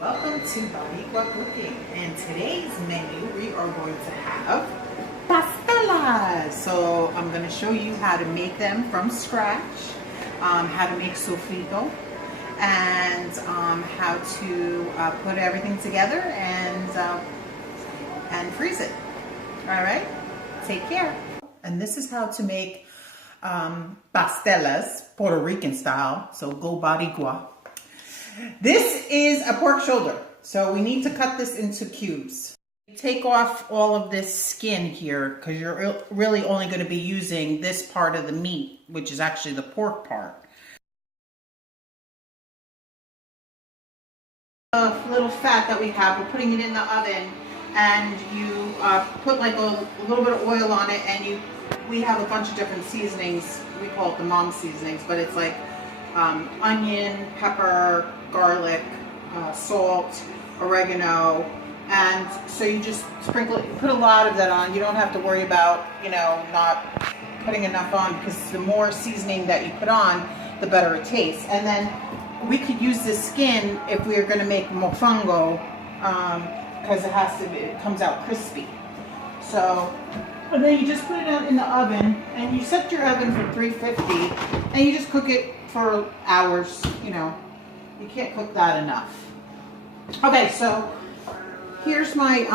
Welcome to Boricua Cooking, and today's menu we are going to have pastellas. So I'm going to show you how to make them from scratch, how to make sofrito, and how to put everything together and freeze it. All right, take care. And this is how to make pastellas, Puerto Rican style. So go Boricua. This is a pork shoulder, so we need to cut this into cubes. Take off all of this skin here because you're really only going to be using this part of the meat, which is actually the pork part. The little fat that we have, we're putting it in the oven, and you put like a little bit of oil on it, and we have a bunch of different seasonings. We call it the mom seasonings, but it's like onion, pepper, garlic, salt, oregano, and so you just sprinkle it, put a lot of that on. You don't have to worry about, not putting enough on, because the more seasoning that you put on, the better it tastes. And then we could use this skin if we are going to make mofongo, because it comes out crispy. So, and then you just put it out in the oven, and you set your oven for 350, and you just cook it for hours. You can't cook that enough. Okay, so here's my,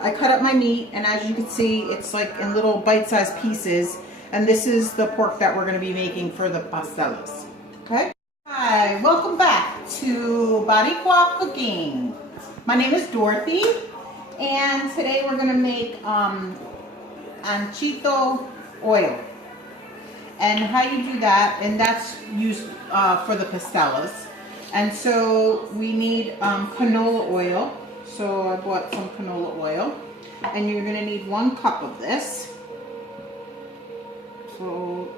I cut up my meat, and as you can see, it's like in little bite-sized pieces, and this is the pork that we're going to be making for the pastellas. Okay? Hi, welcome back to Boricua Cooking. My name is Dorothy, and today we're going to make anchito oil. And how you do that, and that's used for the pastellas. And so we need canola oil. So I bought some canola oil, and you're going to need 1 cup of this. So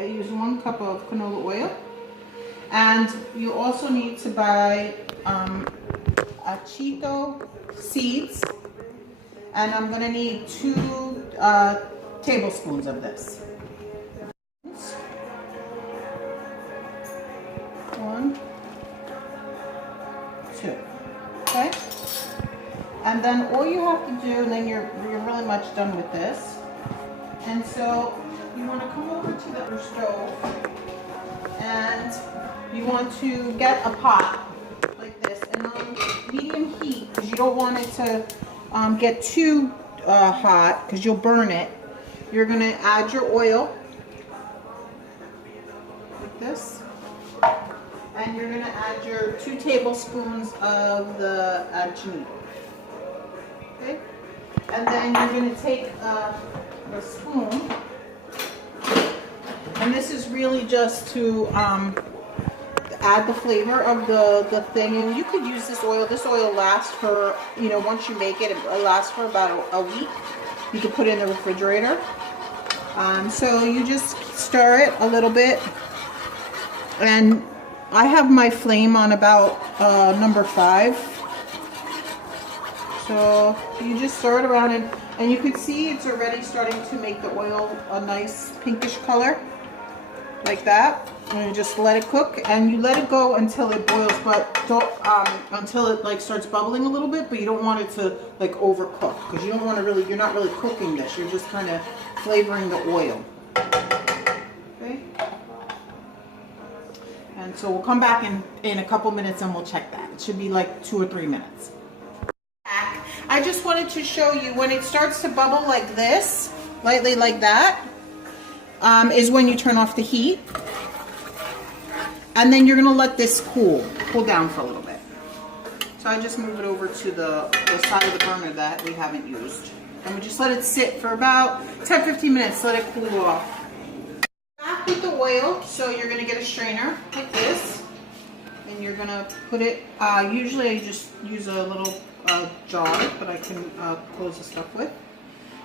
I use 1 cup of canola oil, and you also need to buy anchito seeds, and I'm going to need 2 tablespoons of this. 1, 2. Okay, and then all you have to do, and then you're really much done with this. And so you want to come over to the stove, and you want to get a pot like this, and on medium heat, because you don't want it to get too hot, because you'll burn it. You're going to add your oil like this. And you're going to add your 2 tablespoons of the anchito. Okay? And then you're going to take a spoon. And this is really just to add the flavor of the thing. And you could use this oil. This oil lasts for, once you make it, it lasts for about a week. You can put it in the refrigerator. So you just stir it a little bit. And I have my flame on about number 5. So you just stir it around, and you can see it's already starting to make the oil a nice pinkish color, like that. And you just let it cook, and you let it go until it boils, but don't until it like starts bubbling a little bit. But you don't want it to like overcook, because you don't want to you're not really cooking this. You're just kind of flavoring the oil. Okay. And so we'll come back in a couple minutes, and we'll check that. It should be like 2 or 3 minutes. I just wanted to show you when it starts to bubble like this, lightly like that, is when you turn off the heat. And then you're going to let this cool down for a little bit. So I just move it over to the side of the burner that we haven't used. And we just let it sit for about 10-15 minutes, let it cool off. Back with the oil, so you're going to get a strainer like this, and you're going to put it, usually I just use a little jar, but I can close the stuff with.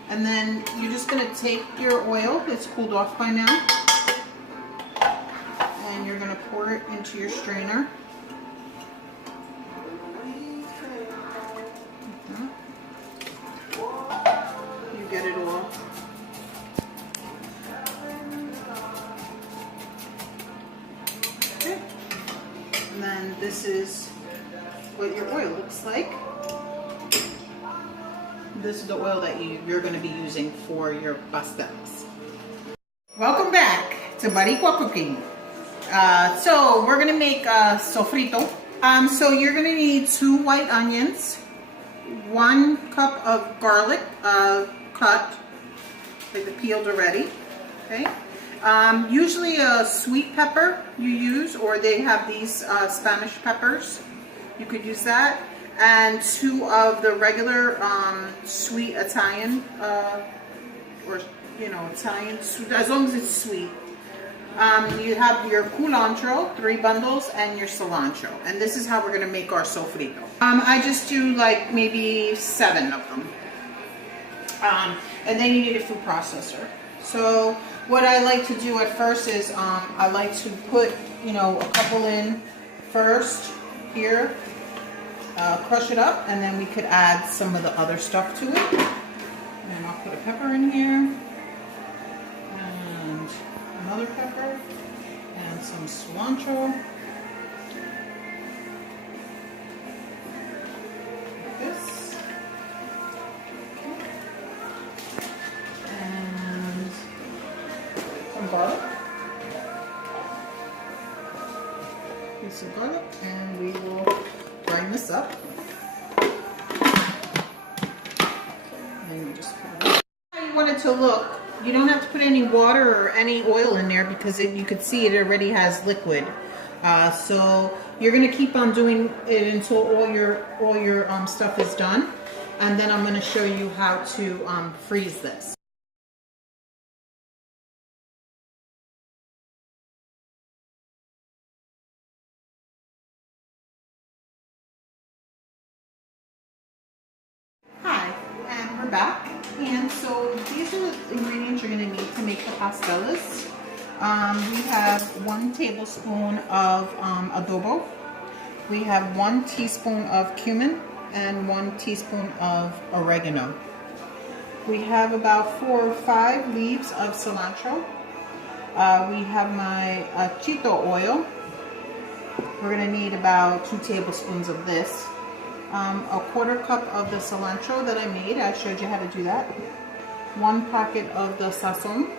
And then you're just going to take your oil, it's cooled off by now, and you're going to pour it into your strainer. You get it all. Okay. And then this is what your oil looks like. This is the oil that you're going to be using for your pastellas. Welcome back to Boricua Cooking. So we're going to make a sofrito. So you're going to need 2 white onions, 1 cup of garlic cut, like peeled already. Okay. Usually a sweet pepper you use, or they have these Spanish peppers. You could use that. And 2 of the regular sweet Italian, or Italian, as long as it's sweet. You have your culantro, 3 bundles, and your cilantro. And this is how we're going to make our sofrito. I just do like maybe 7 of them. And then you need a food processor. So what I like to do at first is I like to put, a couple in first here, crush it up, and then we could add some of the other stuff to it. And I'll put a pepper in here, and another pepper, and some cilantro. Like this. And some garlic. Piece of garlic, and we will grind this up. And you just put it. How you want it to look. You don't have to put any water or any oil in there because you can see it already has liquid. So you're going to keep on doing it until all your stuff is done, and then I'm going to show you how to freeze this. Hi, and we're back. And so these are the ingredients you're going to need to make the pastellas. We have 1 tablespoon of adobo. We have 1 teaspoon of cumin and 1 teaspoon of oregano. We have about 4 or 5 leaves of cilantro. We have my chito oil. We're going to need about 2 tablespoons of this. A 1/4 cup of the cilantro that I made. I showed you how to do that. 1 packet of the sazon.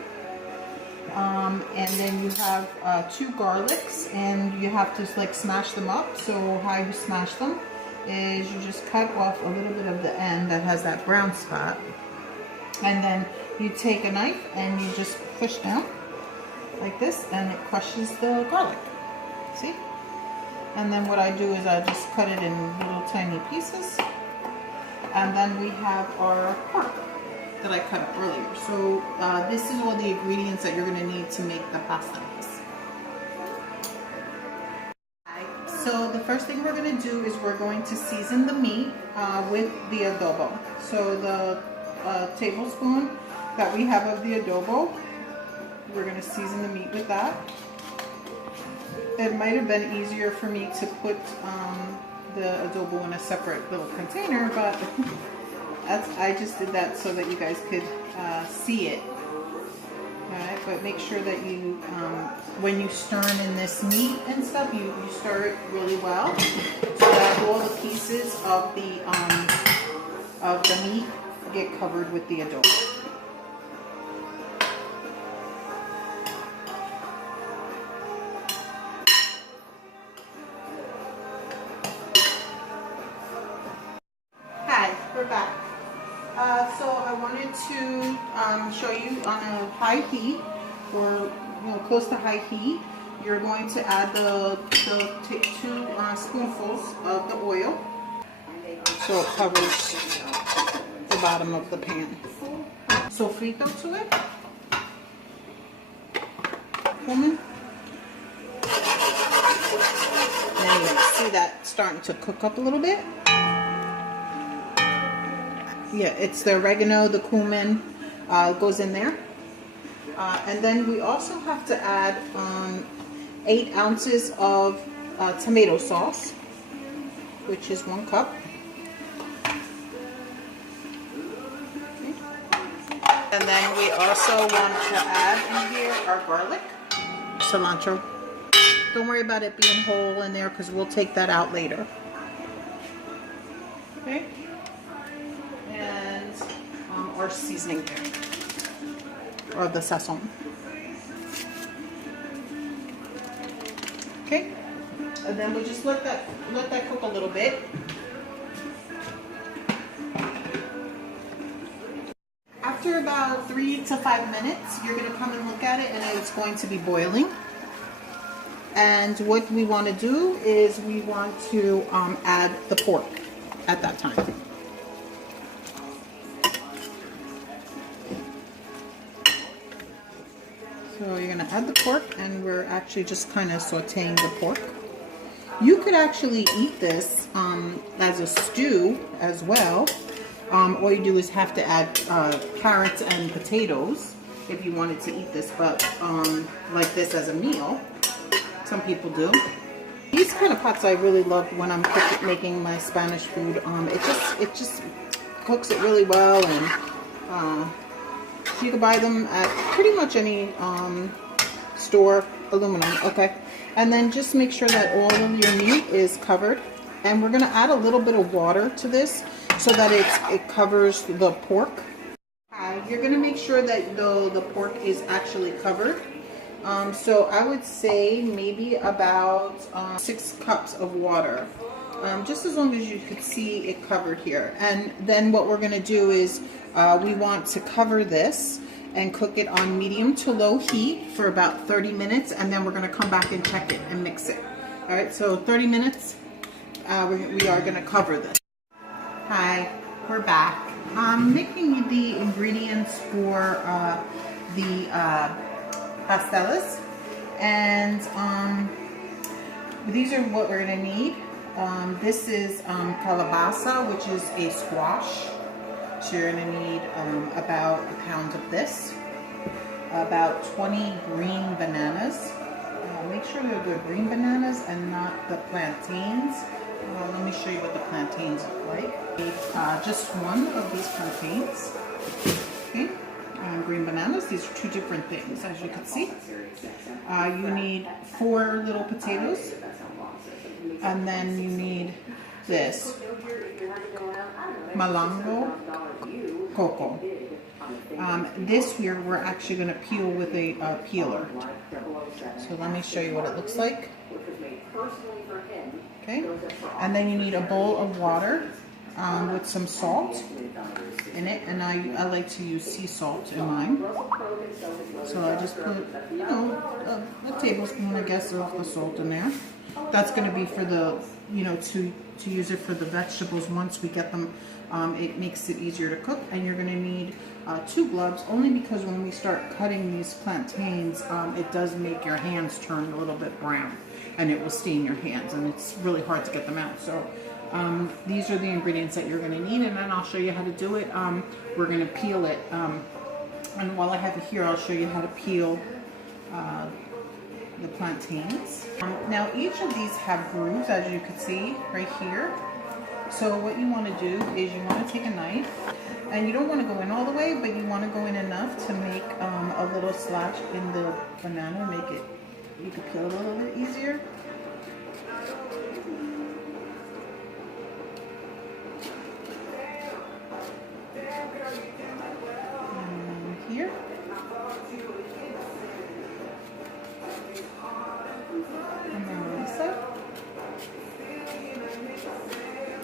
And then you have 2 garlics, and you have to like smash them up. So how you smash them is you just cut off a little bit of the end that has that brown spot, and then you take a knife and you just push down like this, and it crushes the garlic. See? And then what I do is I just cut it in little tiny pieces. And then we have our pork that I cut up earlier. So this is all the ingredients that you're going to need to make the pastellas. So the first thing we're going to do is we're going to season the meat with the adobo. So the tablespoon that we have of the adobo, we're going to season the meat with that. It might have been easier for me to put the adobo in a separate little container, but I just did that so that you guys could see it. Alright, but make sure that you, when you stir in this meat and stuff, you stir it really well so that all the pieces of the meat get covered with the adobo. We're back. So I wanted to show you on a high heat, or close to high heat. You're going to add the 2 spoonfuls of the oil, so it covers the bottom of the pan. Sofrito to it. Cumin. And you see that starting to cook up a little bit. Yeah, it's the oregano, the cumin goes in there. And then we also have to add 8 ounces of tomato sauce, which is 1 cup. And then we also want to add in here our garlic, cilantro. Don't worry about it being whole in there because we'll take that out later. Okay. And our seasoning there, or the sazon. Okay. And then we just let that cook a little bit. After about 3 to 5 minutes, you're going to come and look at it, and it's going to be boiling. And what we want to do is we want to add the pork at that time. So you're going to add the pork, and we're actually just kind of sauteing the pork. You could actually eat this as a stew as well. All you do is have to add carrots and potatoes if you wanted to eat this, but like this as a meal. Some people do. These kind of pots I really love when I'm making my Spanish food. It just cooks it really well, and you can buy them at pretty much any store. Aluminum, okay. And then just make sure that all of your meat is covered. And we're going to add a little bit of water to this so that it covers the pork. You're going to make sure that the pork is actually covered. So I would say maybe about 6 cups of water. Just as long as you could see it covered here. And then what we're going to do is we want to cover this and cook it on medium to low heat for about 30 minutes, and then we're going to come back and check it and mix it. All right, so 30 minutes, we are going to cover this. Hi, we're back. I'm making the ingredients for the pastellas, and these are what we're going to need. This is calabaza, which is a squash. So you're going to need about a pound of this, about 20 green bananas. Make sure they're the green bananas and not the plantains. Let me show you what the plantains look like. Just one of these plantains. Okay. Green bananas. These are 2 different things, as you can see. You need 4 little potatoes, and then you need this malango coco. This we're actually going to peel with a peeler. So let me show you what it looks like. Okay, and then you need a bowl of water with some salt in it, and I like to use sea salt in mine. So I just put, you know, a tablespoon, I guess, of the salt in there. That's going to be for the, you know, to use it for the vegetables once we get them. It makes it easier to cook. And you're going to need 2 gloves, only because when we start cutting these plantains, it does make your hands turn a little bit brown, and it will stain your hands, and it's really hard to get them out. So these are the ingredients that you're going to need, and then I'll show you how to do it. We're going to peel it, and while I have it here, I'll show you how to peel the plantains. Now each of these have grooves, as you can see right here. So what you want to do is you want to take a knife, and you don't want to go in all the way, but you want to go in enough to make a little slash in the banana, make it, you can peel it a little bit easier. And here. And then release it.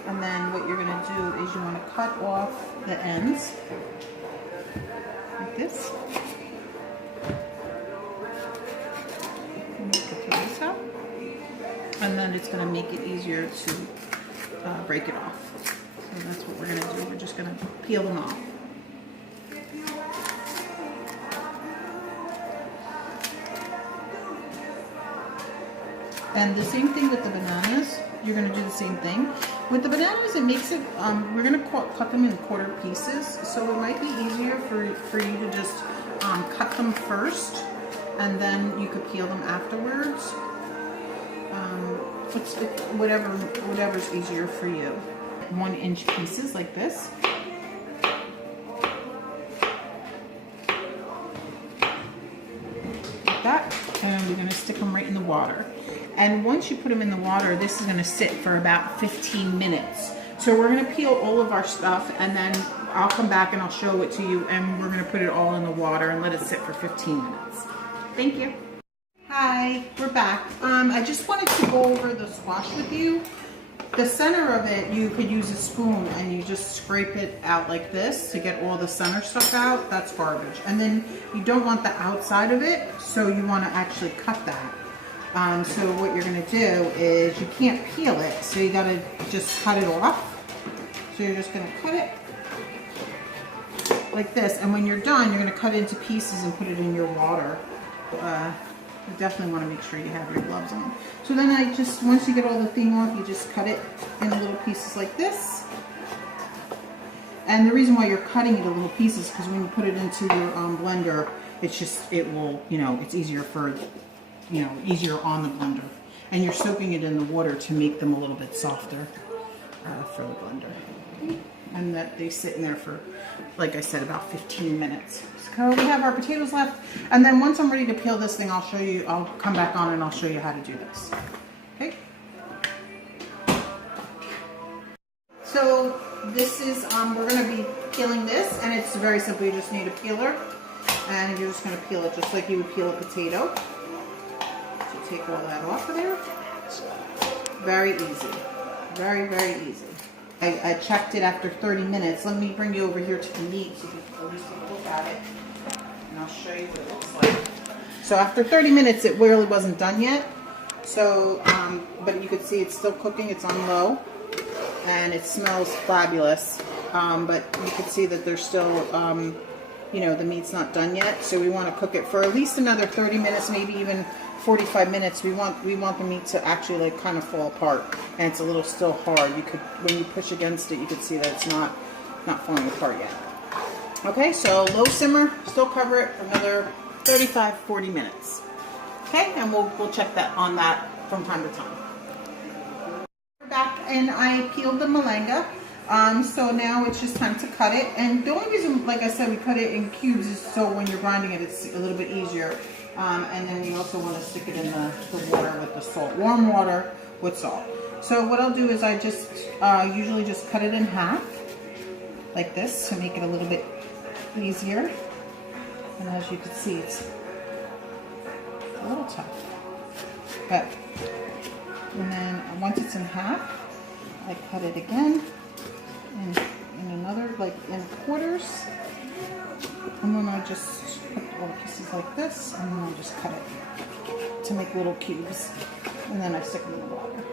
And then what you're going to do is you want to cut off the ends like this. And then it's going to make it easier to break it off. So that's what we're going to do. We're just going to peel them off. And the same thing with the bananas. You're going to do the same thing. With the bananas, it makes it, we're going to cut them in quarter pieces. So it might be easier for you to just cut them first, and then you could peel them afterwards. Whatever's easier for you. 1-inch pieces like this. Like that. And we're going to stick them right in the water. And once you put them in the water, this is going to sit for about 15 minutes So we're gonna peel all of our stuff, and then I'll come back and I'll show it to you, and we're gonna put it all in the water and let it sit for 15 minutes. Thank you. Hi, we're back. I just wanted to go over the squash with you. The center of it, you could use a spoon and you just scrape it out like this to get all the center stuff out. That's garbage. And then you don't want the outside of it, so you want to actually cut that. So what you're going to do is, you can't peel it, so you got to just cut it off. So you're just going to cut it like this, and when you're done, you're going to cut it into pieces and put it in your water. You definitely want to make sure you have your gloves on. So then once you get all the thing off, you just cut it in little pieces like this. And the reason why you're cutting it in little pieces, because when you put it into your blender, it will, it's easier easier on the blender. And you're soaking it in the water to make them a little bit softer for the blender. And that they sit in there for, like I said, about 15 minutes. So we have our potatoes left, and then once I'm ready to peel this thing, I'll come back on and I'll show you how to do this. Okay. So this is, we're gonna be peeling this, and it's very simple. You just need a peeler, and you're just gonna peel it just like you would peel a potato. So take all that off of there. Very easy. Very, very easy. I checked it after 30 minutes. Let me bring you over here to the meat so you can at least look at it. And I'll show you what it looks like. So after 30 minutes, it really wasn't done yet. So, but you can see it's still cooking. It's on low. And it smells fabulous. But you can see that there's still, the meat's not done yet. So we want to cook it for at least another 30 minutes, maybe even 45 minutes. We want the meat to actually like kind of fall apart, and it's a little still hard. When you push against it, you can see that it's not falling apart yet. Okay, so low simmer, still cover it for another 35-40 minutes. Okay, and we'll check that from time to time. We're back, and I peeled the malanga. So now it's just time to cut it. And the only reason, like I said, we cut it in cubes is so when you're grinding it, it's a little bit easier. And then we also want to stick it in the water with the salt, warm water with salt. So what I'll do is I just usually just cut it in half like this to make it a little bit easier. And as you can see, it's a little tough. And then once it's in half, I cut it again in another, like in quarters. And then I just put little pieces like this, and then I just cut it to make little cubes. And then I stick them in the water.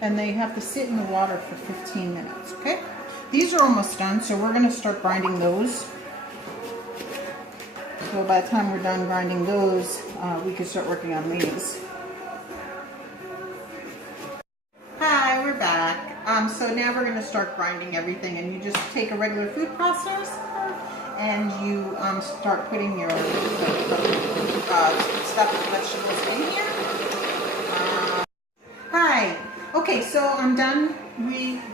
And they have to sit in the water for 15 minutes, okay? These are almost done, so we're gonna start grinding those. So by the time we're done grinding those, we can start working on these. Hi, we're back. So now we're gonna start grinding everything, and you just take a regular food processor, and you start putting your stuffed vegetables in here. Hi. Okay, so I'm done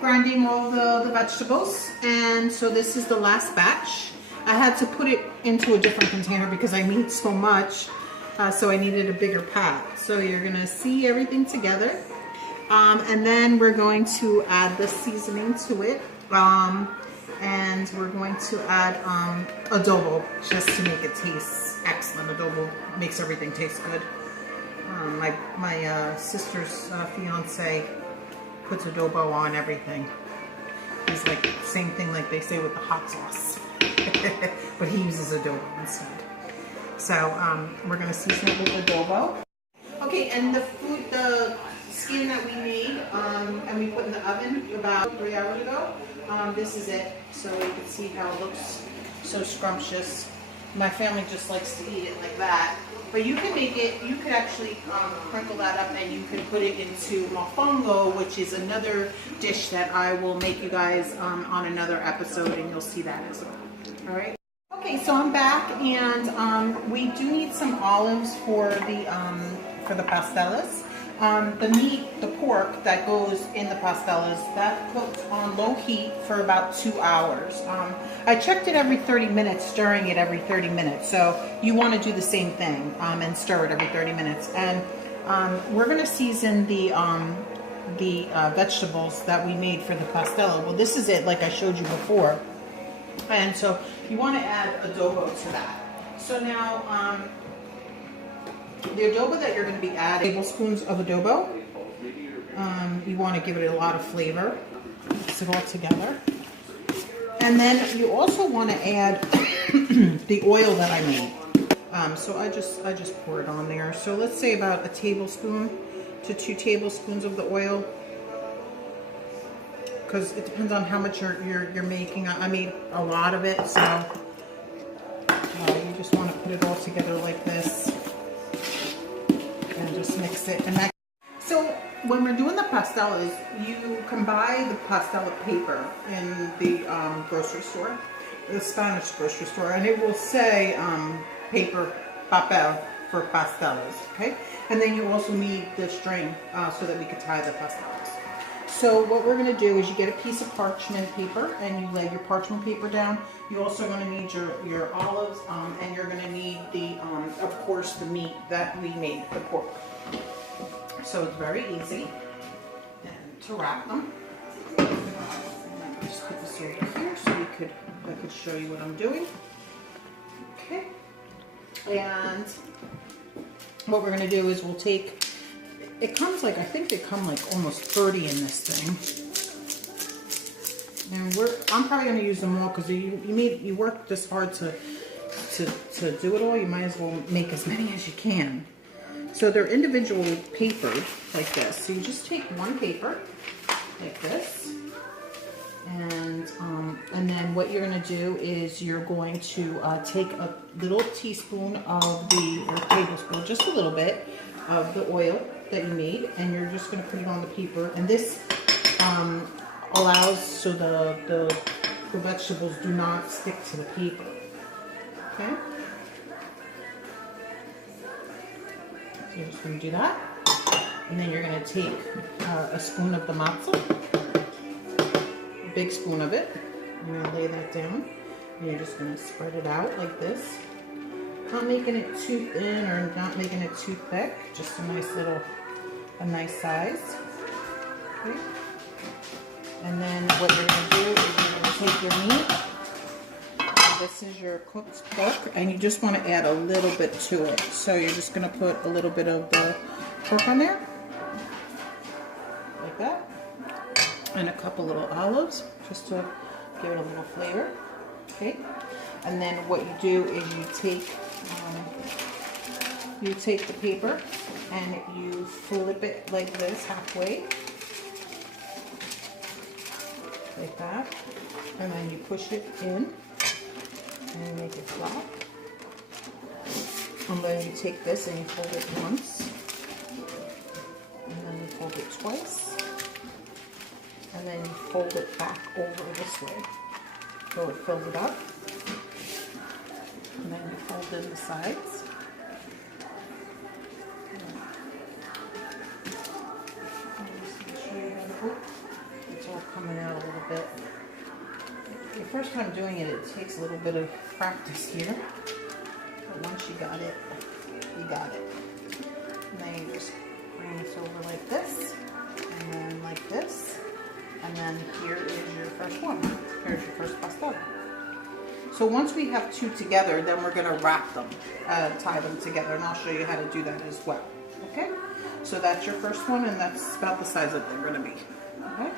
grinding all the vegetables, and so this is the last batch. I had to put it into a different container because I need so much, so I needed a bigger pot. So you're gonna see everything together, and then we're going to add the seasoning to it. And we're going to add adobo just to make it taste excellent. Adobo makes everything taste good. My sister's fiance puts adobo on everything. He's like same thing like they say with the hot sauce, but he uses adobo instead. So we're going to season it with adobo. Okay, and the skin that we made and we put in the oven about 3 hours ago. This is it, so you can see how it looks so scrumptious. My family just likes to eat it like that. But you can make it, you could actually crinkle that up and you can put it into mofongo, which is another dish that I will make you guys on another episode, and you'll see that as well. Alright? Okay, so I'm back, and we do need some olives for the pastellas. The meat, the pork that goes in the pastellas, that cooked on low heat for about 2 hours. I checked it every 30 minutes, stirring it every 30 minutes. So you want to do the same thing and stir it every 30 minutes. And we're going to season the the vegetables that we made for the pastella. Well, this is it, like I showed you before. And so you want to add adobo to that. So now, the adobo that you're going to be adding, tablespoons of adobo. You want to give it a lot of flavor. Mix it all together. And then you also want to add the oil that I made. So I just pour it on there. So let's say about a tablespoon to 2 tablespoons of the oil, because it depends on how much you're making. I made a lot of it, so you just want to put it all together like this and just mix it. And so when we're doing the pastellas, you can buy the pastella paper in the grocery store, the Spanish grocery store, and it will say paper, papel, for pastellas, okay? And then you also need the string so that we could tie the pastellas. So what we're going to do is you get a piece of parchment paper and you lay your parchment paper down. You're also going to need your olives and you're going to need the, of course, the meat that we made, the pork. So it's very easy and to wrap them. And just put this over here so I could show you what I'm doing. Okay. And what we're going to do is we'll take, it comes like, I think they come like almost 30 in this thing. And I'm probably going to use them all because you work this hard to do it all. You might as well make as many as you can. So they're individually papered like this. So you just take one paper like this. And then what you're going to do is you're going to take a little teaspoon of or tablespoon, just a little bit of the oil that you made, and you're just going to put it on the paper. And this allows so the vegetables do not stick to the paper. Okay? So you're just going to do that. And then you're going to take a spoon of the matzah. Big spoon of it. You're going to lay that down and you're just going to spread it out like this. Not making it too thin or not making it too thick, just a nice size. Okay. And then what you're going to do is you're going to take your meat. This is your cooked pork, and you just want to add a little bit to it. So you're just going to put a little bit of the pork on there, like that. And a couple little olives just to give it a little flavor. Okay, and then what you do is you take the paper and you flip it like this halfway, like that, and then you push it in and make it flat. And then you take this and you fold it once, and then you fold it twice. And then you fold it back over this way. So it fills it up. And then you fold in the sides. It's all coming out a little bit. The first time doing it, it takes a little bit of practice here. But once you got it, you got it. And then you just bring this over like this. And then like this. And then here is your first one. Here's your first pastella. So once we have 2 together, then we're going to wrap them, tie them together, and I'll show you how to do that as well. Okay? So that's your first one, and that's about the size that they're going to be. Okay?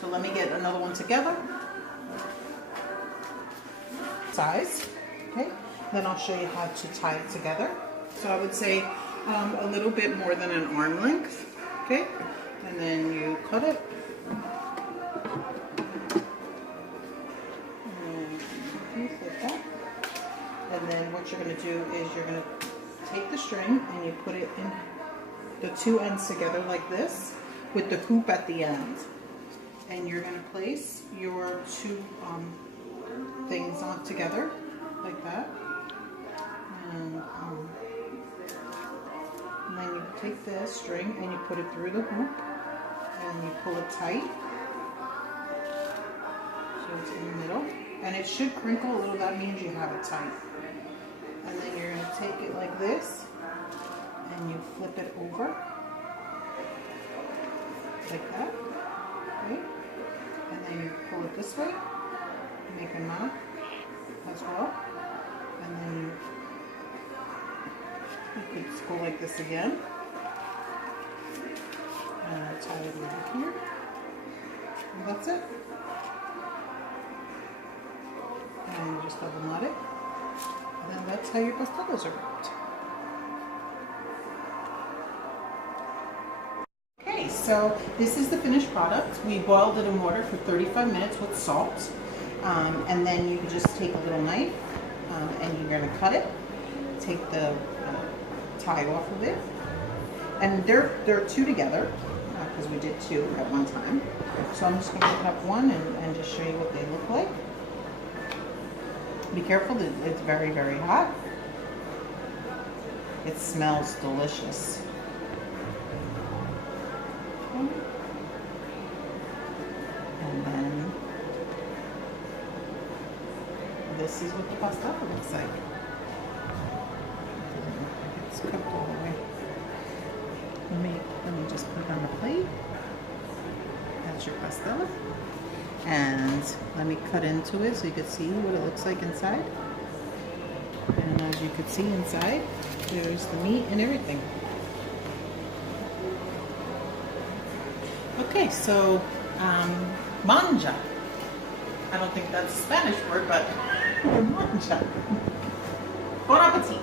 So let me get another one together. Size. Okay? Then I'll show you how to tie it together. So I would say a little bit more than an arm length. Okay? And then you cut it. And then what you're going to do is you're going to take the string and you put it in the 2 ends together like this with the hoop at the end. And you're going to place your 2 things on together like that. And then you take this string and you put it through the hoop and you pull it tight. So it's in the middle. And it should crinkle a little, that means you have it tight. And then you're going to take it like this, and you flip it over. like that, right? And then you pull it this way, make a knot as well, and then you could just go like this again, and tie it over here, and that's it. And you just double knot it, and then that's how your pastellas are wrapped. Okay, so this is the finished product. We boiled it in water for 35 minutes with salt, and then you can just take a little knife, and you're going to cut it. Take the tie off of it, and they're two together because we did two at one time. So I'm just going to pick up one and just show you what they look like. Be careful, it's very, very hot. It smells delicious. Okay. And then this is what the pasta looks like. It's cooked all the way. Let me just put it on the plate. That's your pastella. And let me cut into it so you can see what it looks like inside. And as you can see inside, there's the meat and everything. Okay, so manja. I don't think that's a Spanish word, but manja. Bon appetit.